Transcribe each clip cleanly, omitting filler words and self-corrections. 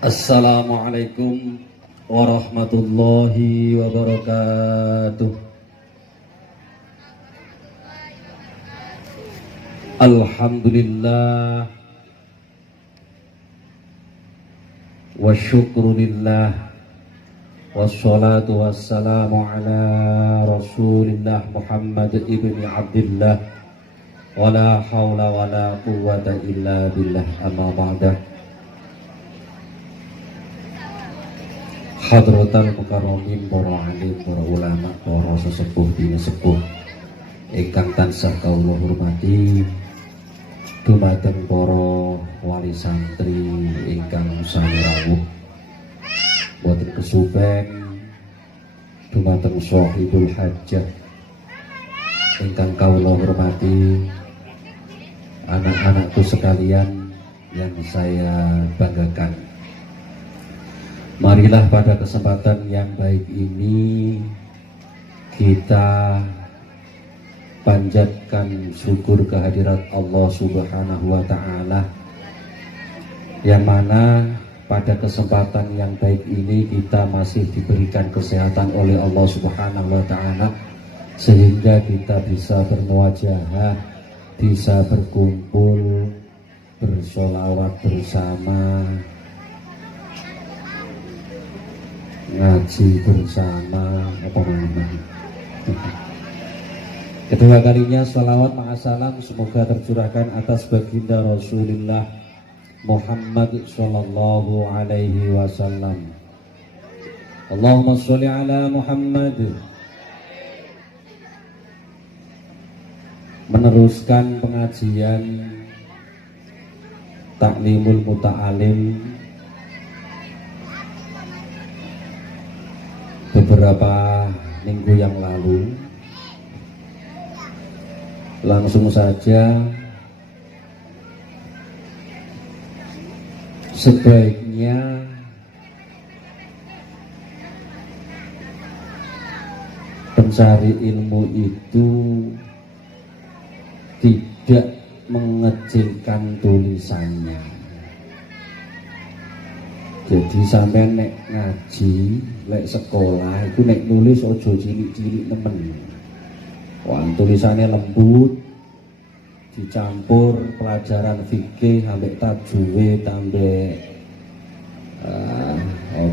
Assalamualaikum warahmatullahi wabarakatuh. Alhamdulillah wa syukrulillah wassalatu wassalamu ala rasulillah Muhammad ibni Abdillah wala hawla wala quwwata illa billah amma ba'dah. Hadratal mukarramin, para alim, para ulama, para sesepuh dina sepuh ingkang tansah kawula hormati, dumateng para wali santri ingkang sami rawuh boten kesubeng, dumateng sahibul hajah ingkang kawula hormati, anak-anakku sekalian yang saya banggakan. Marilah pada kesempatan yang baik ini kita panjatkan syukur kehadirat Allah Subhanahu wa Ta'ala, yang mana pada kesempatan yang baik ini kita masih diberikan kesehatan oleh Allah Subhanahu wa Ta'ala, sehingga kita bisa bermuajahah, bisa berkumpul, bersolawat bersama, ngaji bersama, apa namanya. Kedua kalinya salawat ma'asalam semoga tercurahkan atas baginda Rasulullah Muhammad sallallahu alaihi wasallam. Allahumma sholli ala Muhammad. Meneruskan pengajian Taklimul Muta'alim beberapa minggu yang lalu, langsung saja sebaiknya pencari ilmu itu tidak mengecilkan tulisannya. Jadi sampai nek ngaji, lek sekolah itu nek nulis ojo cilik-cilik nemen. Wah, tulisannya lembut, dicampur pelajaran fikih sampai tajwid, sampai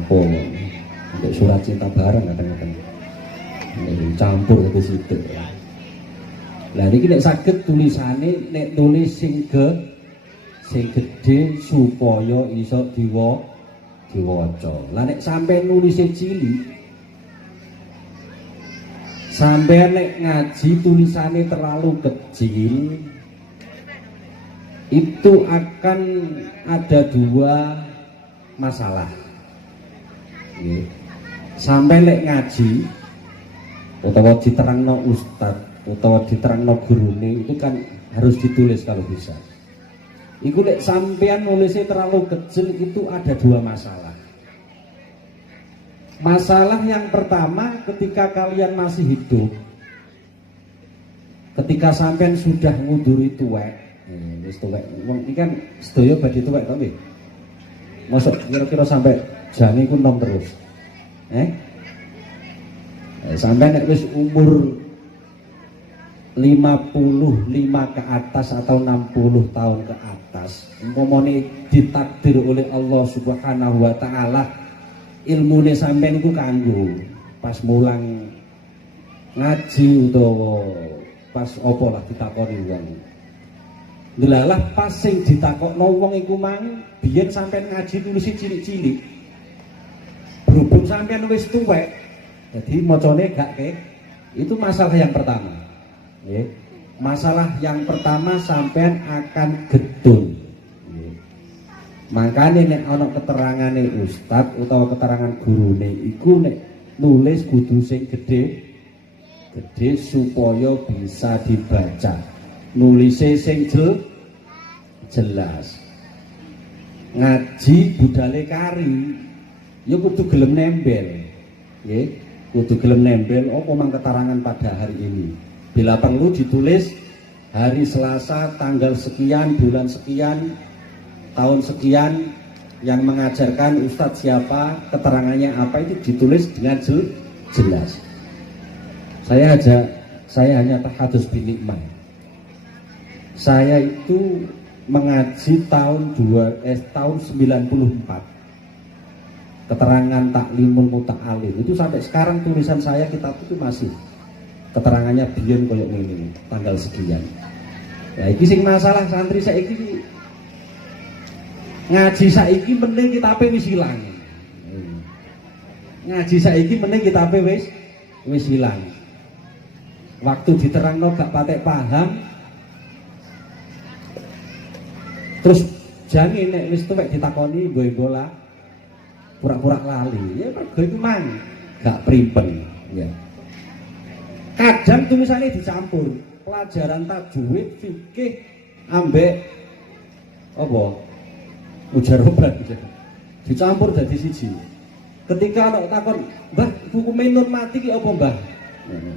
sampai surat cinta bareng kadang-kadang. Campur ke situ. Lah niki nek saged tulisane nek nulis sing gede supaya iso diwaca. Lah nek sampai nulis cilik, sampai nek ngaji tulisannya terlalu kecil, itu akan ada dua masalah. Sampai nek ngaji utawa diterangno ustad utawa diterangno gurune itu kan harus ditulis kalau bisa. Iku nek sampean nulisnya terlalu kecil itu ada dua masalah. Masalah yang pertama, ketika kalian masih hidup, ketika sampean sudah ngunduri tuwek, wis tuwek, wong iki kan sedaya badhe tuwek to nggih. Mosok kira-kira sampai jane iku nom terus. Sampai nek wis umur 55 ke atas atau 60 tahun ke atas, umpamane ditakdir oleh Allah Subhanahu wa Ta'ala ilmune sampean iku kanggo pas mulang ngaji utawa pas apa lah ditakoni wong. Delalah pas sing ditakokno wong iku mang biyen sampean ngaji tulis cilik-cilik. Berhubung sampean wis tuwek, jadi macane gak ke. Itu masalah yang pertama. Masalah yang pertama, sampean akan gedung. Makanya nek ana keterangane ustad utawa keterangan gurune iku nek nulis kudu sing gede supaya bisa dibaca. Nulise sing jelas. Ngaji budale kari ya kudu gelem nembel. Nggih, kudu gelem nembel apa mang keterangan pada hari ini. Bila perlu ditulis hari Selasa tanggal sekian, bulan sekian, tahun sekian, yang mengajarkan ustadz siapa, keterangannya apa, itu ditulis dengan jelas. Saya hanya tahadus binikmah. Saya itu mengaji tahun 94. Keterangan taklimul muta'alim itu sampai sekarang tulisan saya kitab itu masih keterangannya biyen koyo ngene tanggal sekian. Ya iki sing masalah santri saiki ngaji saiki mending kitabe wis ilang. Ngaji saiki mending kitabe wis ilang. Waktu diterangno gak patek paham. Terus jangan nek wis tuwek ditakoni bola pura-pura lali. Ya mergo iku mang gak primpen, ya. Kadang tulisannya dicampur, pelajaran tajwid, fikih, ambek apa? Mujarobat dicampur dadi siji. Ketika ana takon, "Mbah, hukume nun mati ki apa, Mbah?"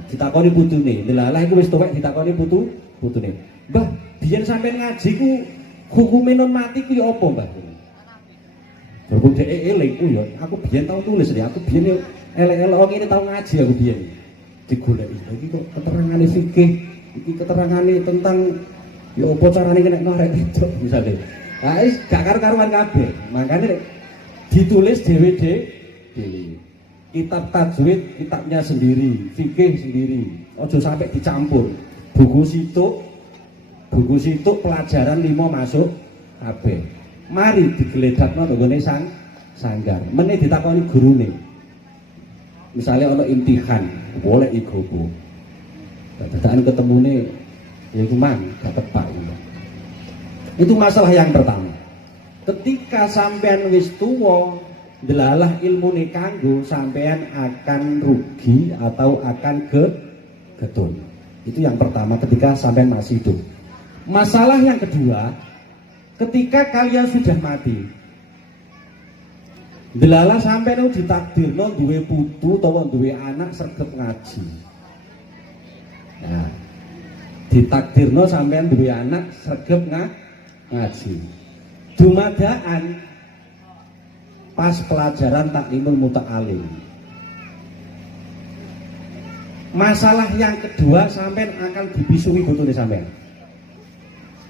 Ditakoni putune. Delalah iku wis tuwek ditakoni putune. "Mbah, biyen sampean ngaji ku hukume nun mati ku ya apa, Mbah?" Berhubung dhek eling, "Oh ya, aku biyen tau tulis ya, aku biyen elek-elek ngene tau ngaji aku biyen." Digoleki. Iki kok keterangane fikih, iki keterangane tentang ya apa carane nek ngorek itu misale. Nah, gak karu-karuan kabeh. Makanya ditulis dhewe-dhewe. Kitab tajwid kitabnya sendiri, fikih sendiri. Ojo sampai dicampur. Buku situk pelajaran 5 masuk kabeh. Mari digledakno nggone sanggar. Meneh ditakoni gurune. Misalnya ono imtihan, boleh igopo. Dadakan ketemune ya iku mang gak tepak itu. Itu masalah yang pertama. Ketika sampean wis tuwa, delalah ilmune kanggo sampean akan rugi atau akan getun. Itu yang pertama ketika sampean masih hidup. Masalah yang kedua, ketika kalian sudah mati. Delalah sampean ditakdirno duwe putu utawa duwe anak sregep ngaji. Nah, ditakdirno sampean duwe anak sregep ngaji. Dumadaan pas pelajaran taklimul muta'alim. Masalah yang kedua sampean akan dibisui putune sampean.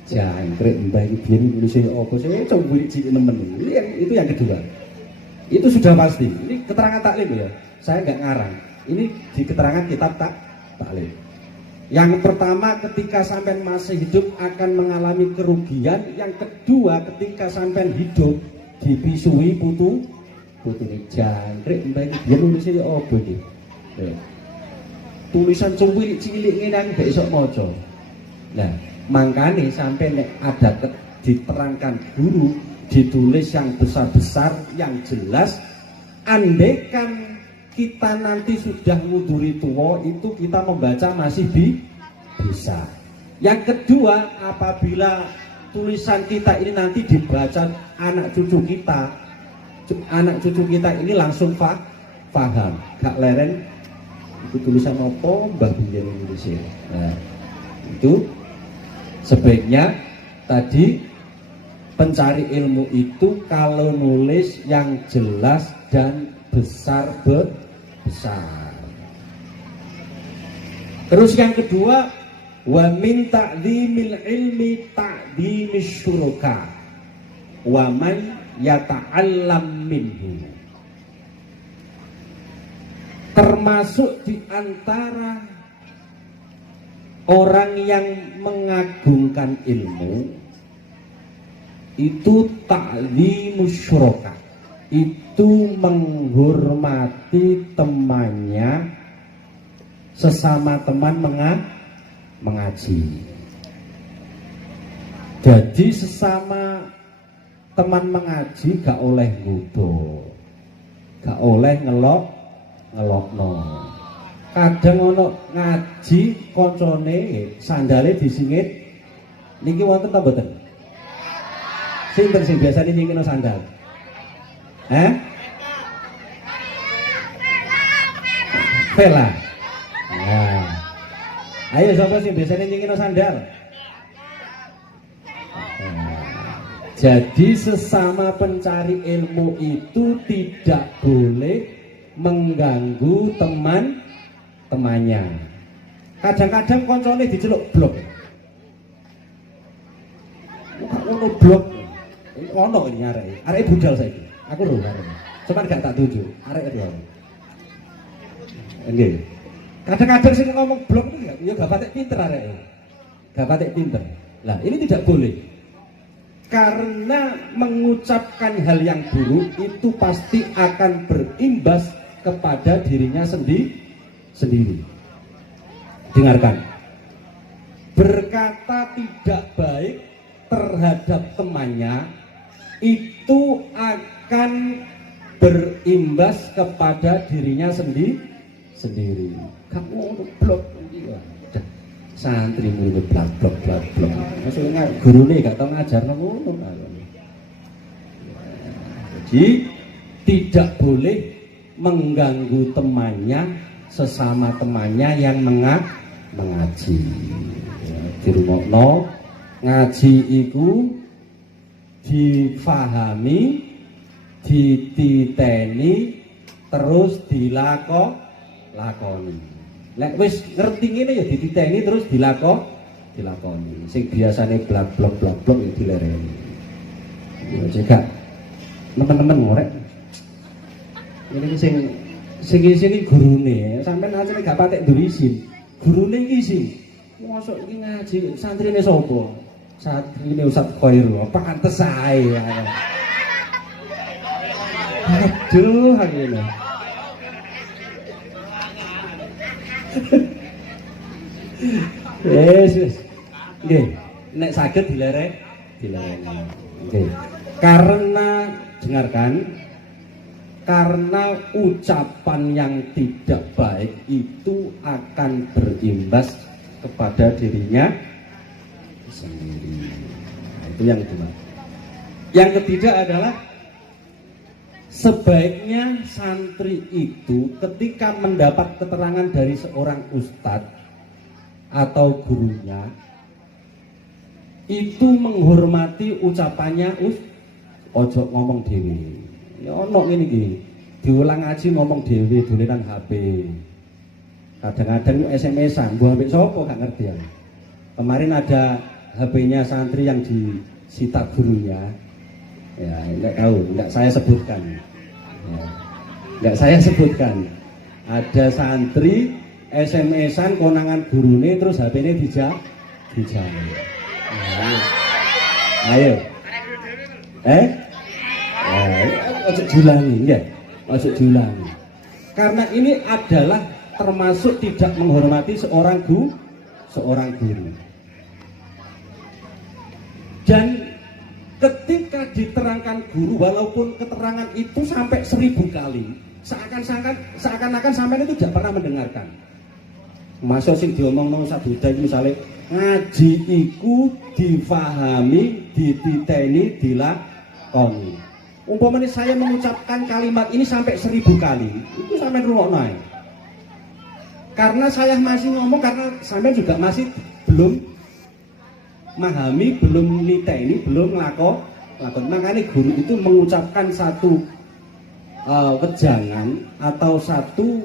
Jangkrik mbah iki biyen nulis apa sih coba cilik nemen. Itu yang kedua. Itu sudah pasti. Ini keterangan taklim ya. Saya nggak ngarang. Ini di keterangan kitab taklim. Yang pertama ketika sampean masih hidup akan mengalami kerugian. Yang kedua ketika sampean hidup dibisui putune jangkrik mbak iki biyen nulisnya apa iki. Tulisan cilik ngene gak iso maca. Nah, makane sampai nek ada diterangkan guru ditulis yang besar-besar, yang jelas. Andaikan kita nanti sudah nguduri tua, itu kita membaca masih bisa. Yang kedua, apabila tulisan kita ini nanti dibaca anak cucu kita ini langsung paham, gak leren itu tulisan apa mbah biyen Indonesia. Nah, itu sebaiknya tadi pencari ilmu itu kalau nulis yang jelas dan besar. Terus yang kedua, wa min ta'dhimil ilmi ta'dhimis syuraka wa man yata'allam minhu. Termasuk di antara orang yang mengagungkan ilmu itu ta'dhimus syuraka, itu menghormati temannya sesama teman mengaji. Jadi sesama teman mengaji gak oleh nggodho, gak oleh ngelokno. Kadang ono ngaji koncone sandale disingit niki wonten ta mboten? Sinten sing biasane nyingkino sandal? Vela. Nah. Ayo sapa sing biasane nyingkino sandal? Jadi sesama pencari ilmu itu tidak boleh mengganggu temannya. Kadang-kadang koncone diceluk blok. Kok ngono blok? Ono ini arek budal saiki. Aku lho arek. Cuman gak tak tunjuk. Arek lho. Nggih. Kadang-kadang sing ngomong blok itu ya gak patek pinter arek. Gak patek pinter. Lah, ini tidak boleh. Karena mengucapkan hal yang buruk itu pasti akan berimbas kepada dirinya sendiri. Dengarkan. Berkata tidak baik terhadap temannya itu akan berimbas kepada dirinya sendiri. Kamu blok santri mulut blok. Maksudnya gurune gak tau ngajar ngono. Jadi tidak boleh mengganggu temannya, sesama temannya yang mengaji. Dirungokno ngaji iku difahami, dititeni, terus dilakoni. Lek wis ngerti ngene ya dititeni terus dilakoni. Sing biasane blak-blok ya dilereni. Ya juga teman-teman ngorek. Ini sing gurune, sampean ajane gak patek duwe isin. Gurune iki isin. Mosok iki ngaji santrine sapa? Santrine Ustaz Khairul. Pantes ae. Aduh, ngene. Yes. Nggih, nek saged dilereni. Nggih. Karena dengarkan, karena ucapan yang tidak baik itu akan berimbas kepada dirinya sendiri. Nah, itu yang kedua. Yang ketiga adalah sebaiknya santri itu ketika mendapat keterangan dari seorang ustadz atau gurunya itu menghormati ucapannya. Ojo ngomong dewi. Ya ono ngene iki. Diulang ngaji ngomong dewi dolenan HP. Kadang-kadang SMS-an, mbok ambek sapa gak ngerti ya. Kemarin ada HP-nya santri yang disita gurunya. Ya, enggak saya sebutkan. Ya, enggak saya sebutkan. Ada santri SMS-an konangan gurune terus HP-ne dijam. Ayo. Ojo diulangi, nggih. Ojo diulangi. Karena ini adalah termasuk tidak menghormati seorang guru. Dan ketika diterangkan guru, walaupun keterangan itu sampai 1000 kali, seakan-akan sampai itu tidak pernah mendengarkan. Masuk sing diomongno sabda misalnya ngaji iku difahami, dititeni, dilakoni. Umpamanya saya mengucapkan kalimat ini sampai 1000 kali, itu sampai rungokno ae. Karena saya masih ngomong karena sampai juga masih belum memahami, belum niteni, belum lakon. Makanya guru itu mengucapkan satu wejangan atau satu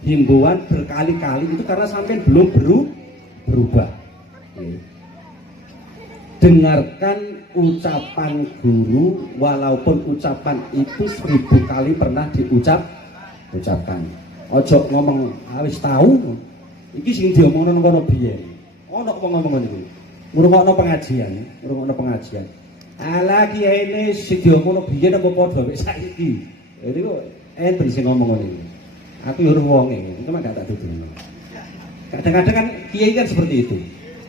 himbauan berkali-kali itu karena sampai belum berubah. Dengarkan ucapan guru walaupun ucapan itu 1000 kali pernah diucapkan. Ojo ngomong wis tahu. Iki sing diomongno nang kono biyen. Ono ngomong iki. Ngrungokno pengajian. Ala kiyaine sing diomongno biyen apa padha mek saiki. Jadi kok enten sing ngomong ngene iki. Aku yo wonge, itu mah gak tak tuduh. Kadang-kadang kan kiai kan seperti itu.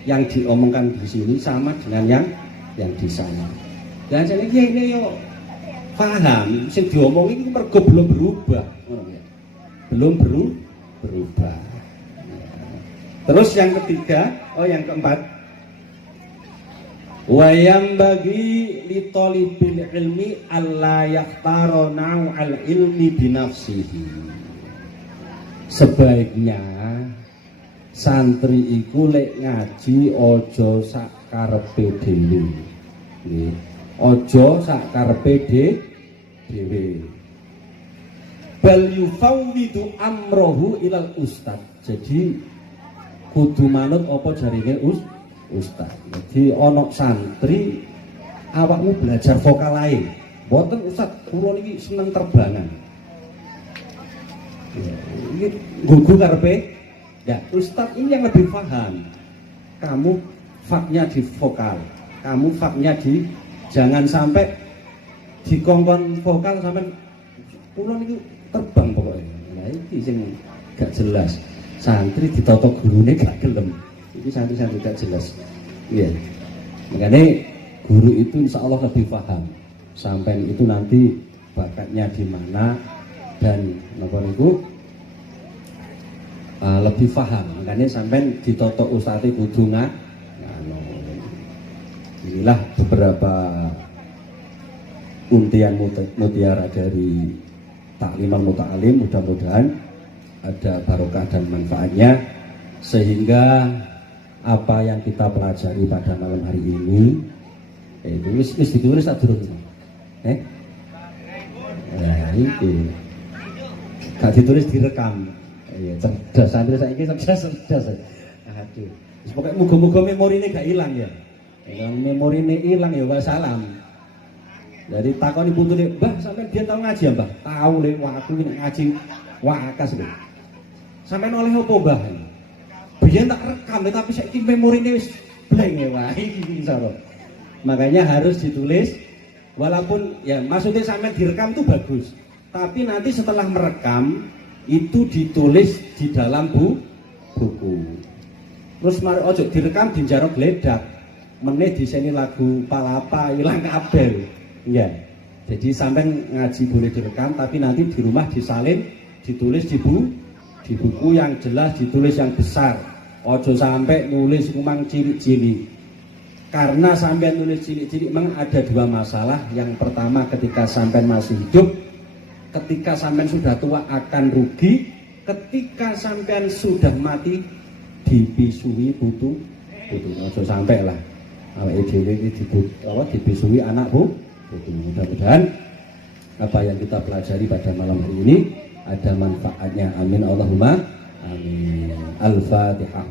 Yang diomongkan di sini sama dengan yang di sana. Dan saya kiai ini yo paham, sing diomong itu mergo belum berubah. Belum berubah. Terus yang ketiga, yang keempat, wayang bagi litolibil ilmi alla yakhtaro al ilmi binafsihi. Sebaiknya Santri iku lek ngaji aja sak karepe dhewe. Nggih. Aja sak karepe dhewe. Bal yufawwidu amrohu ilal ustad. Jadi kudu manut apa jarine ustad. Jadi ana santri awakmu belajar vokal lain. Mboten ustad, kula niki seneng terbangan. Ini gugu karepe. Ya, ustad ini yang lebih paham. Kamu faknya di vokal, kamu faknya di, jangan sampai di kongkon vokal sampai pulang itu terbang pokoknya. Nah ini sing gak jelas. Santri ditoto gurune gak gelem. Ini santri-santri gak jelas. Iya. Makanya guru itu insya Allah lebih paham. Sampai itu nanti bakatnya di mana dan napa niku lebih paham. Makanya sampai ditoto ustadz kudu inilah beberapa untian mutiara dari Takliman Muta'alim. Mudah-mudahan ada barokah dan manfaatnya sehingga apa yang kita pelajari pada malam hari ini itu wis ditulis tak durung. Nah itu gak ditulis direkam. Iya, cerdas santri saiki cerdas. Aduh. Wis pokoke muga-muga memorine gak ilang ya. Kalau memorine ilang ya wassalam. Jadi takoni putune, "Mbah, sampean biyen tau ngaji ya, Mbah?" "Tahu le, wah aku ini ngaji wakas lho." "Sampean oleh apa, Mbah?" "Biyen tak rekam, tapi saiki memorine wis blank ya, wah iki insyaallah." Makanya harus ditulis walaupun ya maksudnya sampean direkam itu bagus. Tapi nanti setelah merekam itu ditulis di dalam buku. Terus mari ojo direkam di jaro gledak. Meneh diseni lagu palapa ilang kabel. Iya. Jadi sampai ngaji boleh direkam tapi nanti di rumah disalin, ditulis di buku yang jelas, ditulis yang besar. Ojo sampai nulis memang cilik-cilik. Karena sampai nulis cilik-cilik memang ada dua masalah. Yang pertama ketika sampai masih hidup, ketika sampean sudah tua akan rugi, ketika sampean sudah mati dipisui putu. Ojo sampai lah awake dhewe iki dipisui anak putu. Mudah-mudahan apa yang kita pelajari pada malam hari ini ada manfaatnya. Amin Allahumma amin. Al-Fatihah.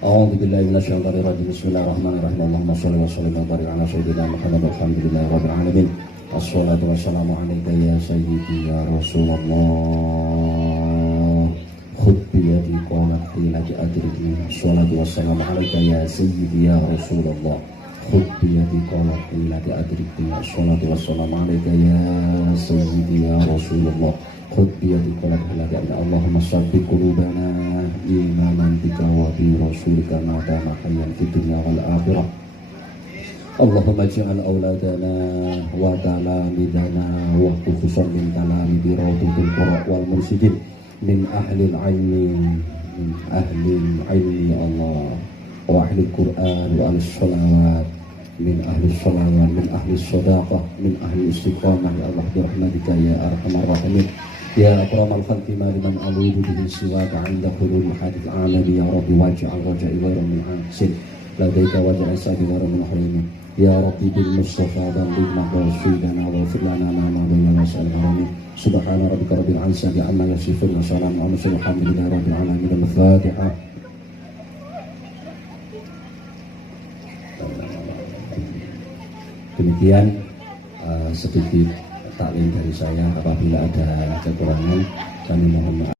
A'udzu billahi minasyaitonir rajim. Bismillahirrahmanirrahim. Allahumma shalli wa sallim wa barik ala sayyidina Muhammad walhamdulillahirabbil alamin. Wassalatu wassalamu alayka ya sayyidi ya Rasulullah. Khudh bi yadi qalat qila adrikni. Wassalatu wassalamu alayka ya sayyidi ya Rasulullah. Khudh bi yadi qalat qila adrikni. Wassalatu wassalamu alayka ya sayyidi ya Rasulullah. Khudh bi yadi qalat qila Allahumma sabbit qulubana imanan bika wa bi rasulika ma dama hayyan fid dunya wal akhirah. Allahumma ij'al auladana wa talamidana wa khususan min talamidir raudhatul qura wal mursyidin min ahlil ilmi Allah wa ahlil Qur'an wa ahlis sholawat min ahlis sholawat min ahlis sodaqah min ahli istiqamah ya Allah birahmatika ya arhamar rahimin ya akramal khalqi ma liman aludu bihi siwaka 'inda hulul hadith alami ya rabbi waj'al raja'i ghairan min ahsin ladaika waj'al sabi ghairan min harimin ya rabbi bil mustafa dan bil maghfirana wa firlana ma bayna wasal harami subhana rabbika rabbil izzati amma yasifun wa salamun ala mursalin alhamdulillahi rabbil alamin. Al-Fatihah. Demikian sedikit taklim dari saya. Apabila ada kekurangan kami mohon maaf.